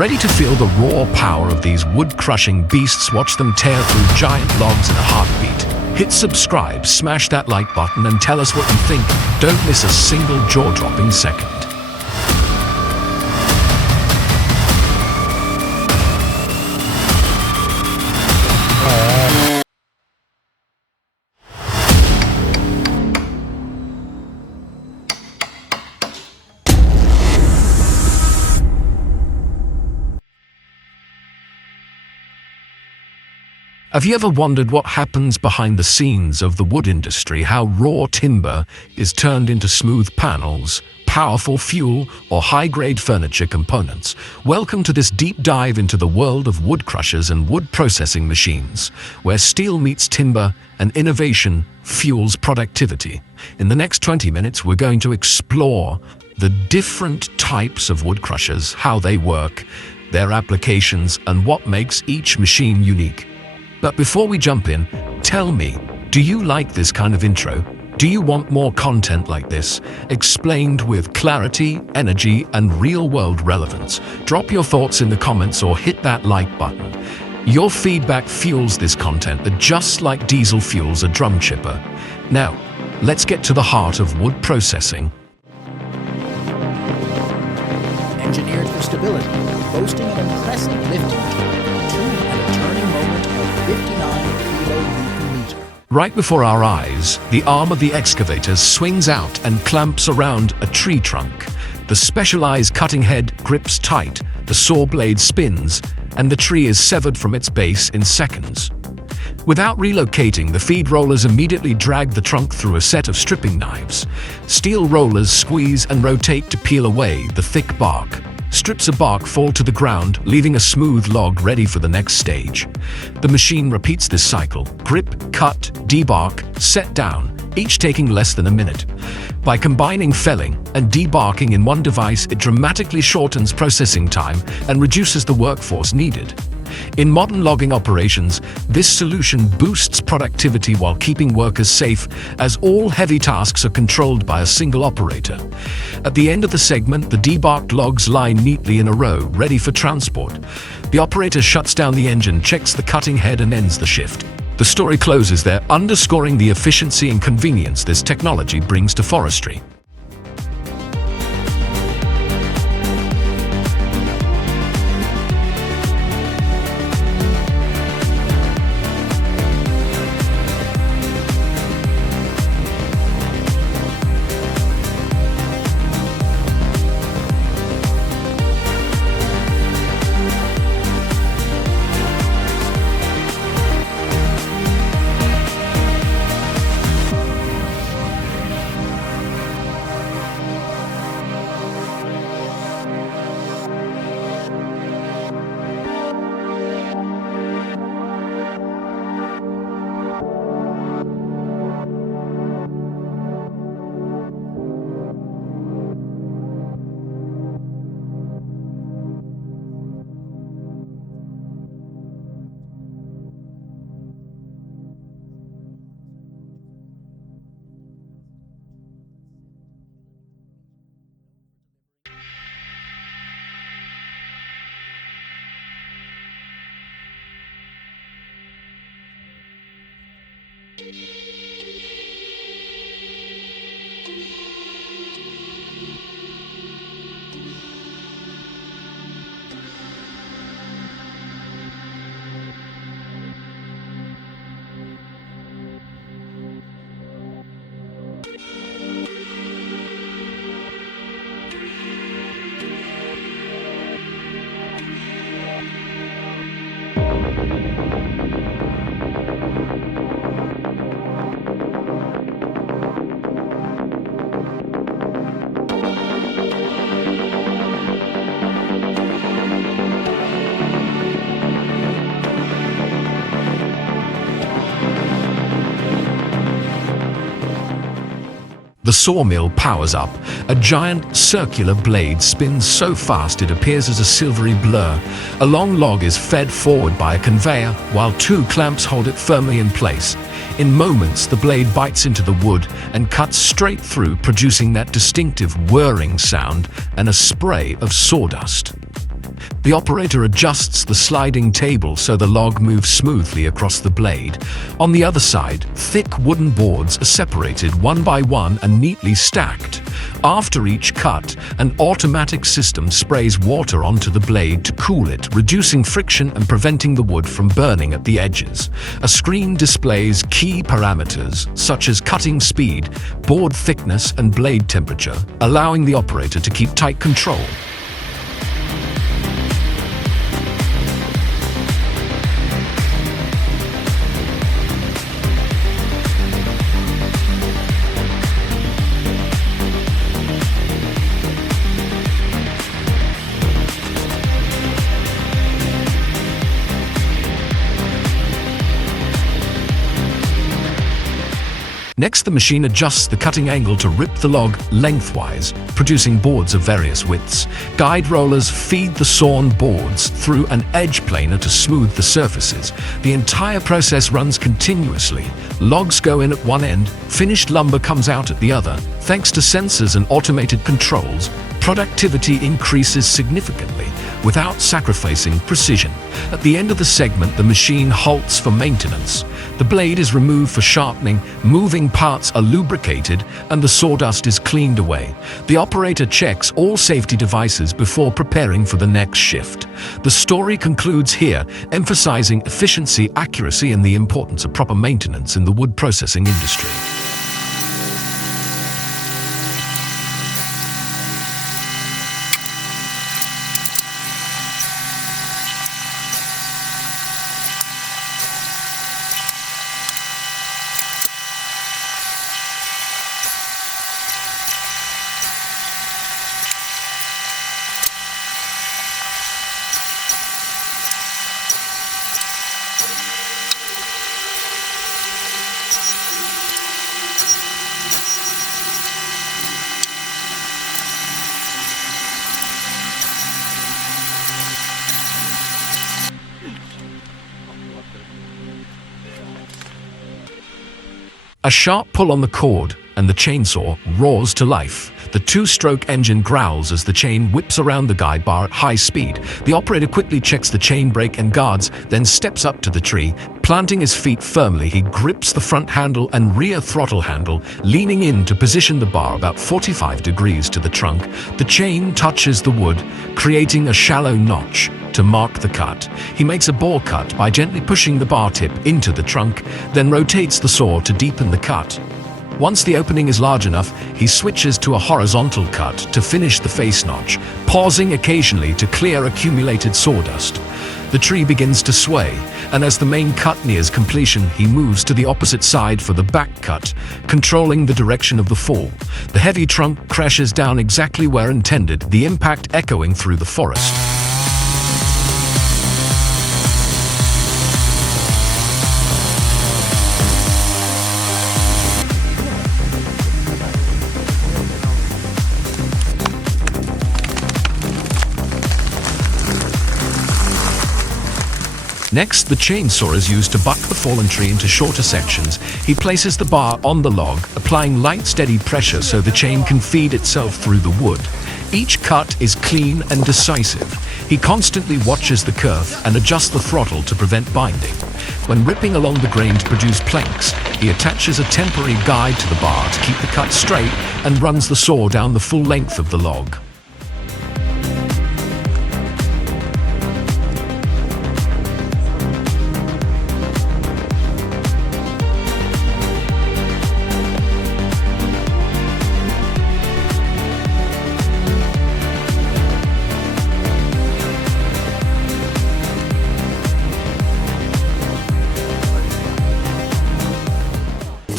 Ready to feel the raw power of these wood-crushing beasts? Watch them tear through giant logs in a heartbeat. Hit subscribe, smash that like button, and tell us what you think. Don't miss a single jaw-dropping second. Have you ever wondered what happens behind the scenes of the wood industry? How raw timber is turned into smooth panels, powerful fuel, or high-grade furniture components? Welcome to this deep dive into the world of wood crushers and wood processing machines, where steel meets timber and innovation fuels productivity. In the next 20 minutes, we're going to explore the different types of wood crushers, how they work, their applications, and what makes each machine unique. But before we jump in, tell me, do you like this kind of intro? Do you want more content like this, explained with clarity, energy, and real-world relevance? Drop your thoughts in the comments or hit that like button. Your feedback fuels this content just like diesel fuels a drum chipper. Now, let's get to the heart of wood processing. Engineered for stability, boasting an impressive lifting capability and a turning moment of 59 kN/meter. Right before our eyes, the arm of the excavator swings out and clamps around a tree trunk. The specialized cutting head grips tight, the saw blade spins, and the tree is severed from its base in seconds. Without relocating, the feed rollers immediately drag the trunk through a set of stripping knives. Steel rollers squeeze and rotate to peel away the thick bark. Strips of bark fall to the ground, leaving a smooth log ready for the next stage. The machine repeats this cycle: grip, cut, debark, set down, each taking less than a minute. By combining felling and debarking in one device, it dramatically shortens processing time and reduces the workforce needed. In modern logging operations, this solution boosts productivity while keeping workers safe, as all heavy tasks are controlled by a single operator. At the end of the segment, the debarked logs lie neatly in a row, ready for transport. The operator shuts down the engine, checks the cutting head, and ends the shift. The story closes there, underscoring the efficiency and convenience this technology brings to forestry. The sawmill powers up. A giant circular blade spins so fast it appears as a silvery blur. A long log is fed forward by a conveyor, while two clamps hold it firmly in place. In moments, the blade bites into the wood and cuts straight through, producing that distinctive whirring sound and a spray of sawdust. The operator adjusts the sliding table so the log moves smoothly across the blade. On the other side, thick wooden boards are separated one by one and neatly stacked. After each cut, an automatic system sprays water onto the blade to cool it, reducing friction and preventing the wood from burning at the edges. A screen displays key parameters such as cutting speed, board thickness, and blade temperature, allowing the operator to keep tight control. Next, the machine adjusts the cutting angle to rip the log lengthwise, producing boards of various widths. Guide rollers feed the sawn boards through an edge planer to smooth the surfaces. The entire process runs continuously. Logs go in at one end, finished lumber comes out at the other. Thanks to sensors and automated controls, productivity increases significantly without sacrificing precision. At the end of the segment, the machine halts for maintenance. The blade is removed for sharpening, moving parts are lubricated, and the sawdust is cleaned away. The operator checks all safety devices before preparing for the next shift. The story concludes here, emphasizing efficiency, accuracy, and the importance of proper maintenance in the wood processing industry. A sharp pull on the cord, and the chainsaw roars to life. The two-stroke engine growls as the chain whips around the guide bar at high speed. The operator quickly checks the chain brake and guards, then steps up to the tree. Planting his feet firmly, he grips the front handle and rear throttle handle, leaning in to position the bar about 45 degrees to the trunk. The chain touches the wood, creating a shallow notch to mark the cut. He makes a bore cut by gently pushing the bar tip into the trunk, then rotates the saw to deepen the cut. Once the opening is large enough, he switches to a horizontal cut to finish the face notch, pausing occasionally to clear accumulated sawdust. The tree begins to sway, and as the main cut nears completion, he moves to the opposite side for the back cut, controlling the direction of the fall. The heavy trunk crashes down exactly where intended, the impact echoing through the forest. Next, the chainsaw is used to buck the fallen tree into shorter sections. He places the bar on the log, applying light, steady pressure so the chain can feed itself through the wood. Each cut is clean and decisive. He constantly watches the curve and adjusts the throttle to prevent binding. When ripping along the grain to produce planks, he attaches a temporary guide to the bar to keep the cut straight and runs the saw down the full length of the log.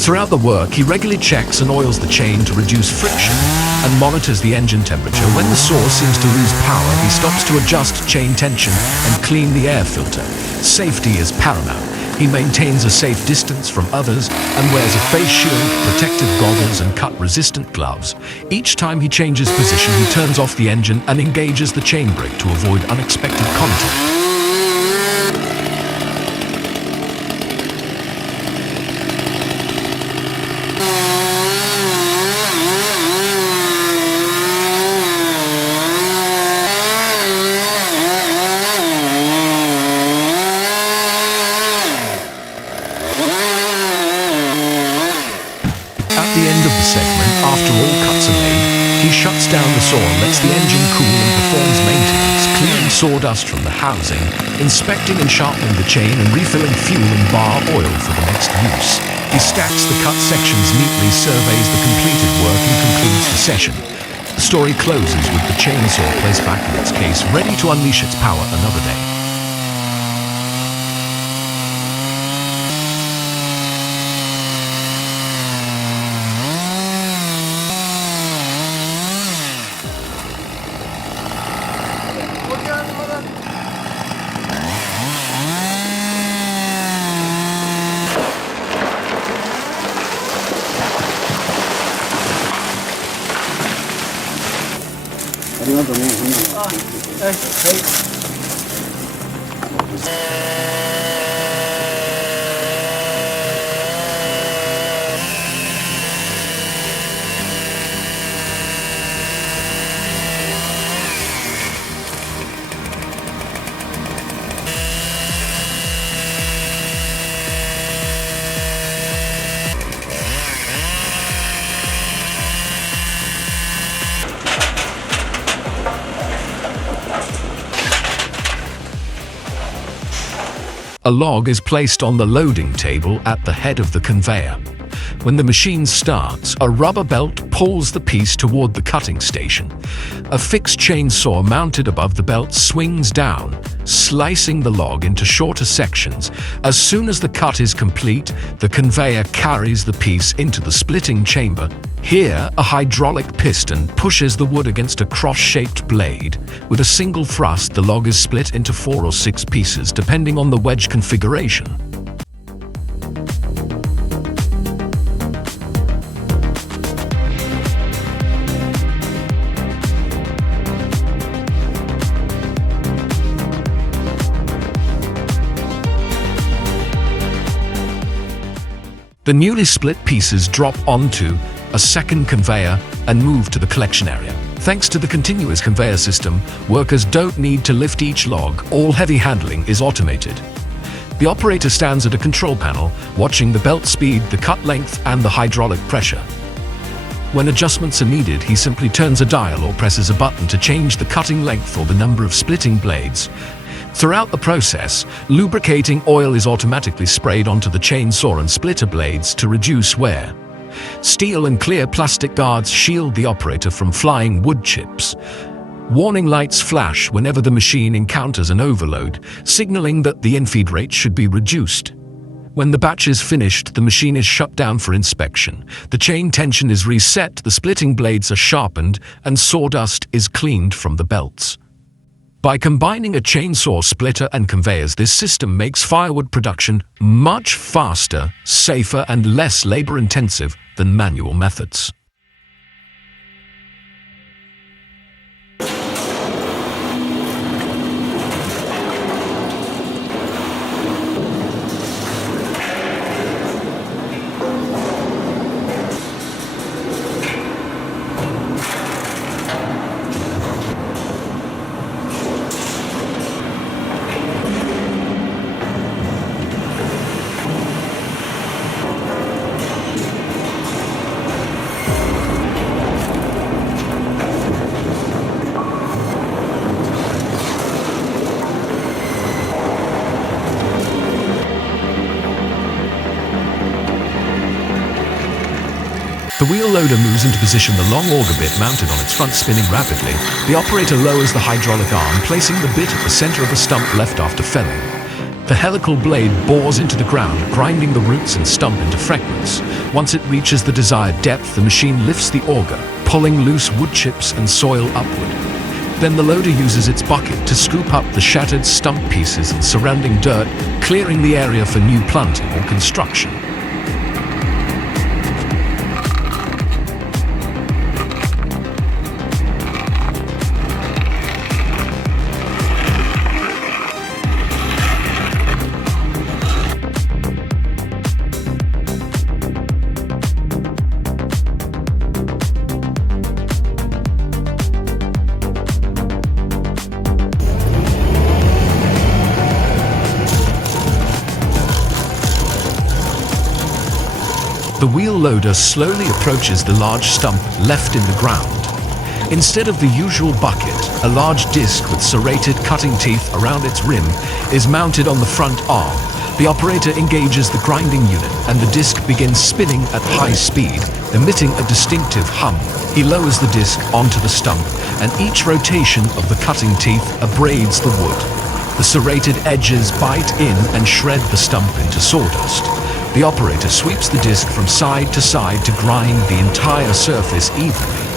Throughout the work, he regularly checks and oils the chain to reduce friction and monitors the engine temperature. When the saw seems to lose power, he stops to adjust chain tension and clean the air filter. Safety is paramount. He maintains a safe distance from others and wears a face shield, protective goggles, and cut-resistant gloves. Each time he changes position, he turns off the engine and engages the chain brake to avoid unexpected contact. end of the segment, after all cuts are made, he shuts down the saw and lets the engine cool and performs maintenance, clearing sawdust from the housing, inspecting and sharpening the chain and refilling fuel and bar oil for the next use. He stacks the cut sections neatly, surveys the completed work and concludes the session. The story closes with the chainsaw placed back in its case, ready to unleash its power another day. A log is placed on the loading table at the head of the conveyor. When the machine starts, a rubber belt pulls the piece toward the cutting station. A fixed chainsaw mounted above the belt swings down, slicing the log into shorter sections. As soon as the cut is complete, the conveyor carries the piece into the splitting chamber. Here, a hydraulic piston pushes the wood against a cross-shaped blade. With a single thrust, the log is split into 4 or 6 pieces, depending on the wedge configuration. The newly split pieces drop onto a second conveyor and move to the collection area. Thanks to the continuous conveyor system, workers don't need to lift each log. All heavy handling is automated. The operator stands at a control panel, watching the belt speed, the cut length, and the hydraulic pressure. When adjustments are needed, he simply turns a dial or presses a button to change the cutting length or the number of splitting blades. Throughout the process, lubricating oil is automatically sprayed onto the chainsaw and splitter blades to reduce wear. Steel and clear plastic guards shield the operator from flying wood chips. Warning lights flash whenever the machine encounters an overload, signaling that the infeed rate should be reduced. When the batch is finished, the machine is shut down for inspection. The chain tension is reset, the splitting blades are sharpened, and sawdust is cleaned from the belts. By combining a chainsaw, splitter, and conveyors, this system makes firewood production much faster, safer, and less labor-intensive than manual methods. The wheel loader moves into position, the long auger bit mounted on its front spinning rapidly. The operator lowers the hydraulic arm, placing the bit at the center of a stump left after felling. The helical blade bores into the ground, grinding the roots and stump into fragments. Once it reaches the desired depth, the machine lifts the auger, pulling loose wood chips and soil upward. Then the loader uses its bucket to scoop up the shattered stump pieces and surrounding dirt, clearing the area for new planting or construction. The wheel loader slowly approaches the large stump left in the ground. Instead of the usual bucket, a large disc with serrated cutting teeth around its rim is mounted on the front arm. The operator engages the grinding unit and the disc begins spinning at high speed, emitting a distinctive hum. He lowers the disc onto the stump, and each rotation of the cutting teeth abrades the wood. The serrated edges bite in and shred the stump into sawdust. The operator sweeps the disc from side to side to grind the entire surface evenly.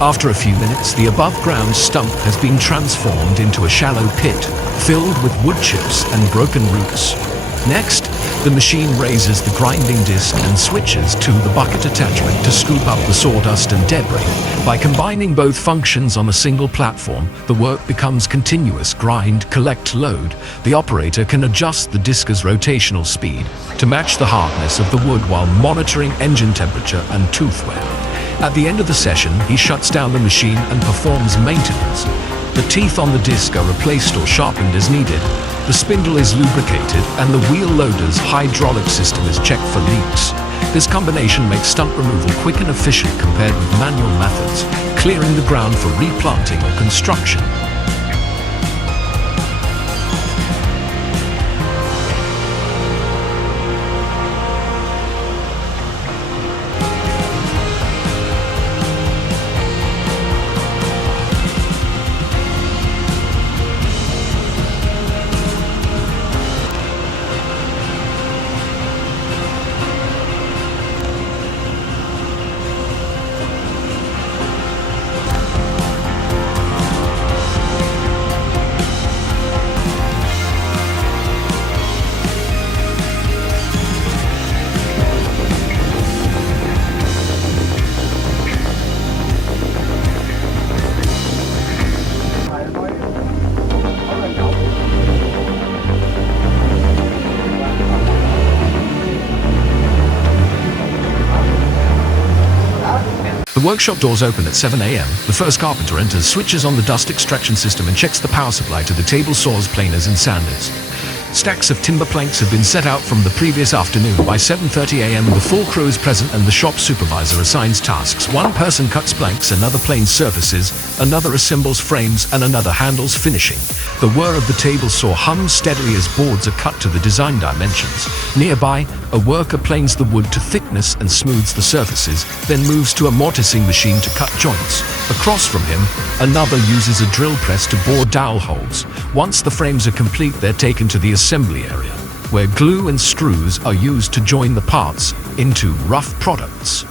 After a few minutes, the above-ground stump has been transformed into a shallow pit filled with wood chips and broken roots. Next, the machine raises the grinding disc and switches to the bucket attachment to scoop up the sawdust and debris. By combining both functions on a single platform, the work becomes continuous grind, collect, load. The operator can adjust the disc's rotational speed to match the hardness of the wood while monitoring engine temperature and tooth wear. At the end of the session, he shuts down the machine and performs maintenance. The teeth on the disc are replaced or sharpened as needed. The spindle is lubricated and the wheel loader's hydraulic system is checked for leaks. This combination makes stump removal quick and efficient compared with manual methods, clearing the ground for replanting or construction. The workshop doors open at 7 a.m. The first carpenter enters, switches on the dust extraction system and checks the power supply to the table saws, planers and sanders. Stacks of timber planks have been set out from the previous afternoon. By 7:30 a.m. the full crew is present and the shop supervisor assigns tasks. One person cuts planks, another planes surfaces, another assembles frames and another handles finishing. The whir of the table saw hums steadily as boards are cut to the design dimensions. Nearby, a worker planes the wood to thickness and smooths the surfaces, then moves to a mortising machine to cut joints. Across from him, another uses a drill press to bore dowel holes. Once the frames are complete, they're taken to the assembly area, where glue and screws are used to join the parts into rough products.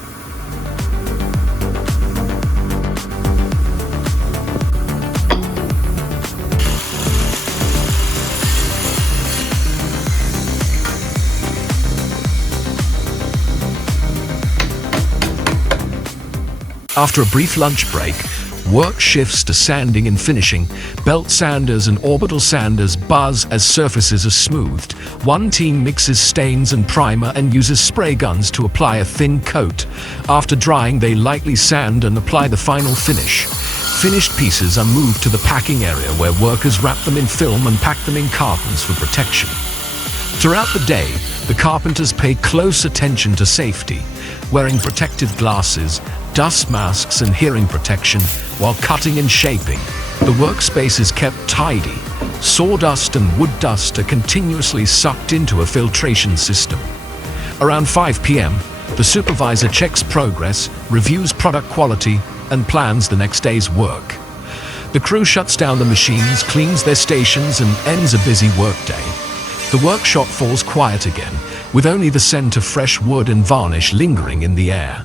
After a brief lunch break, work shifts to sanding and finishing. Belt sanders and orbital sanders buzz as surfaces are smoothed. One team mixes stains and primer and uses spray guns to apply a thin coat. After drying, they lightly sand and apply the final finish. Finished pieces are moved to the packing area where workers wrap them in film and pack them in cartons for protection. Throughout the day, the carpenters pay close attention to safety, wearing protective glasses, dust masks and hearing protection while cutting and shaping. The workspace is kept tidy. Sawdust and wood dust are continuously sucked into a filtration system. Around 5 p.m., the supervisor checks progress, reviews product quality, and plans the next day's work. The crew shuts down the machines, cleans their stations, and ends a busy workday. The workshop falls quiet again, with only the scent of fresh wood and varnish lingering in the air.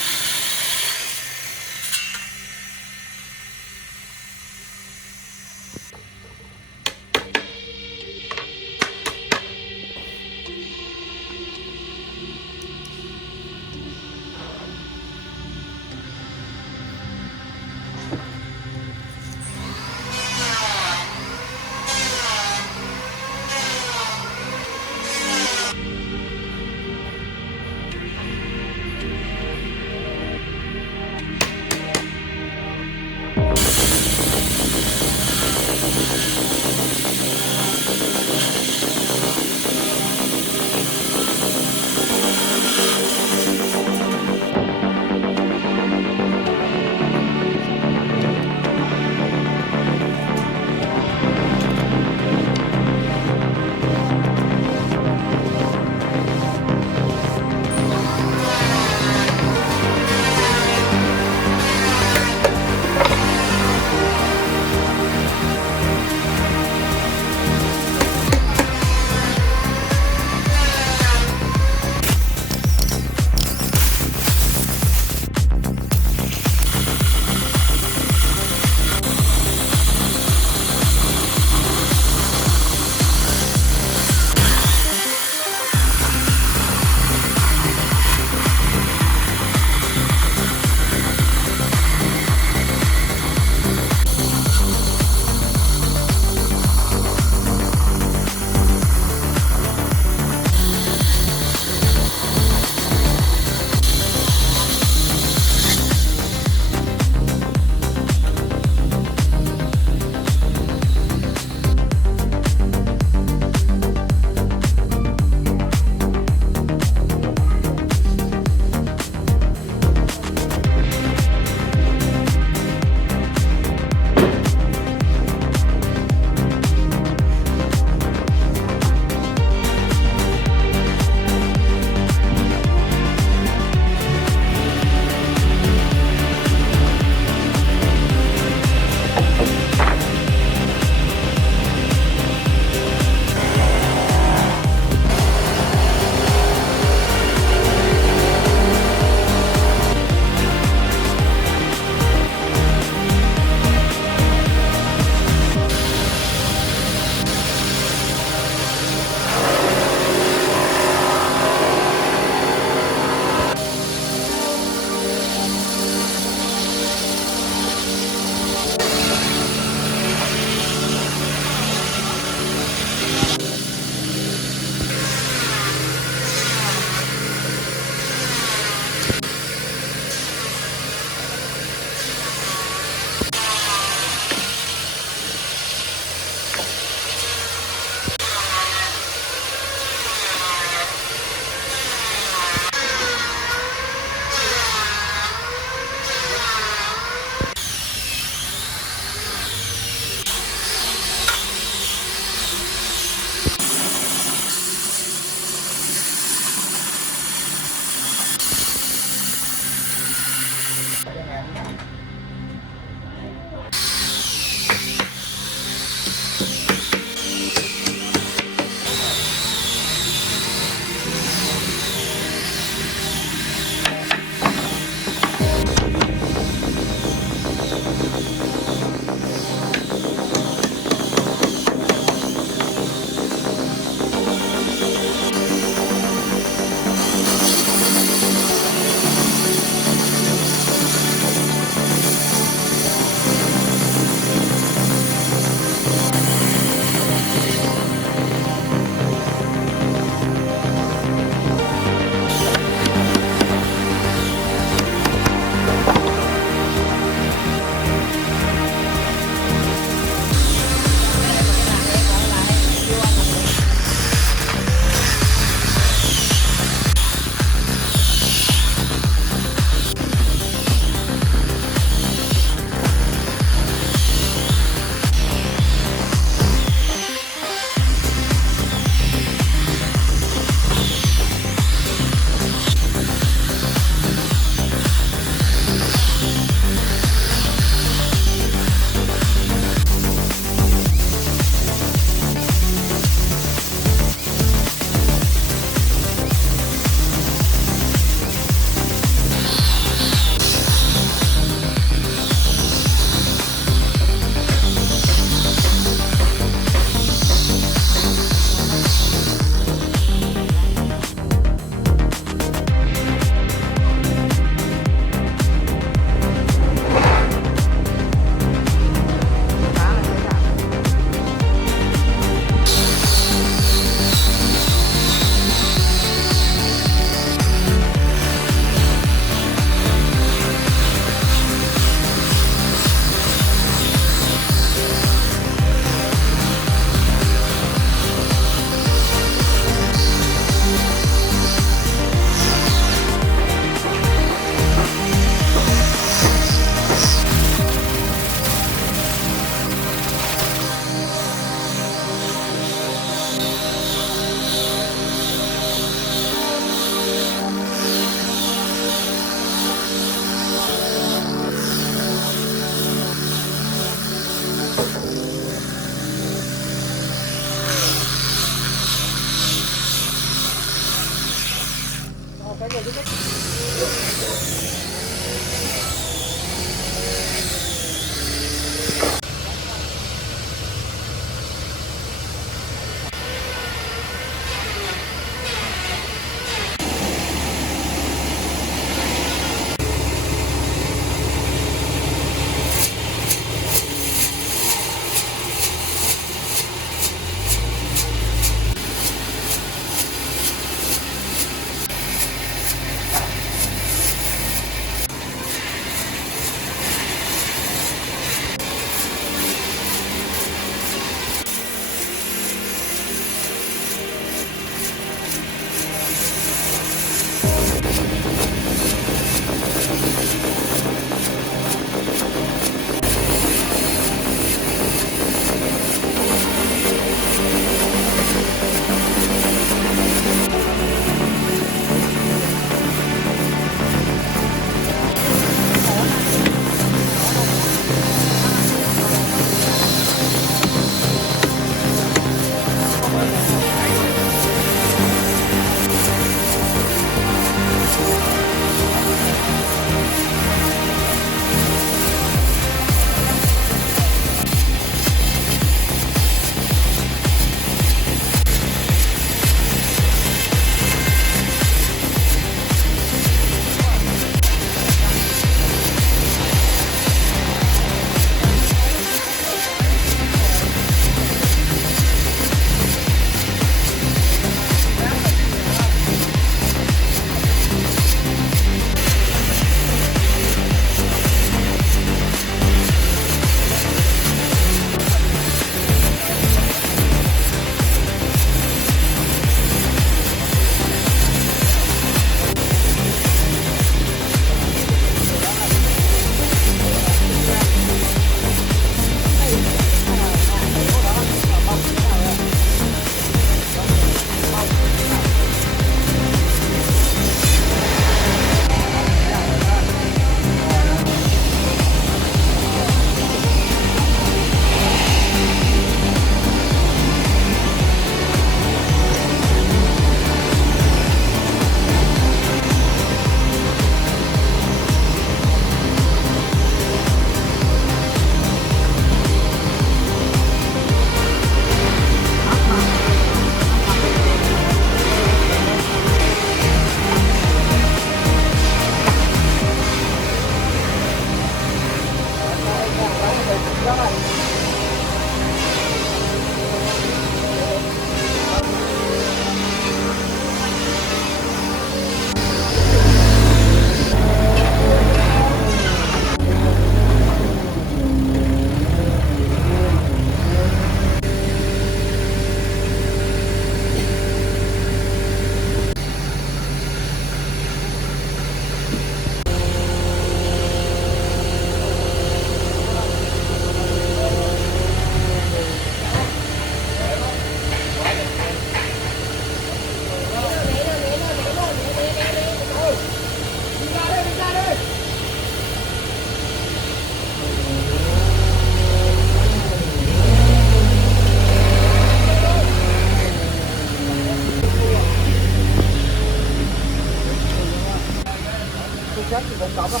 cọc không?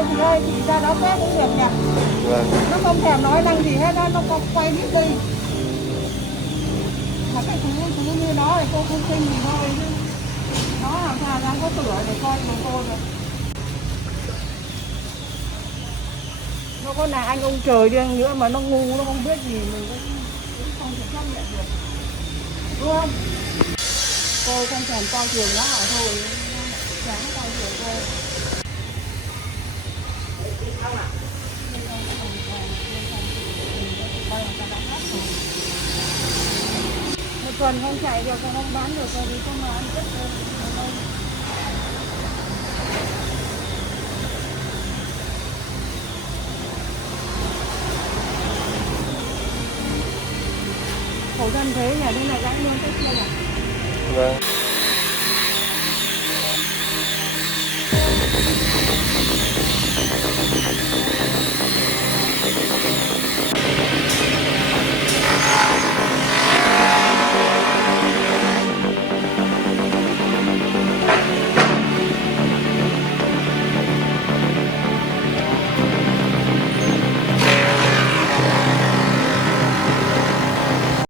thôi chị ơi, chị ra đó quét cũng được nhỉ. Vâng. Nó không thèm nói năng gì hết, nó có quay biết đi. Mà cái chú như nó thì cô không tin gì thôi chứ. Nó làm sao dám có sửa để coi của cô rồi. Nó có là anh ông trời đi nữa mà nó ngu, nó không biết gì mình cũng không thể chấp nhận được. Đúng không? Cô không thèm coi thường nó hả thôi, dám coi thường cô. Một tuần không chạy được, không bán được rồi thì không là ăn rất là lâu. Khổ thân thế nhỉ, đây là gãy luôn cái kia nhỉ? Vâng.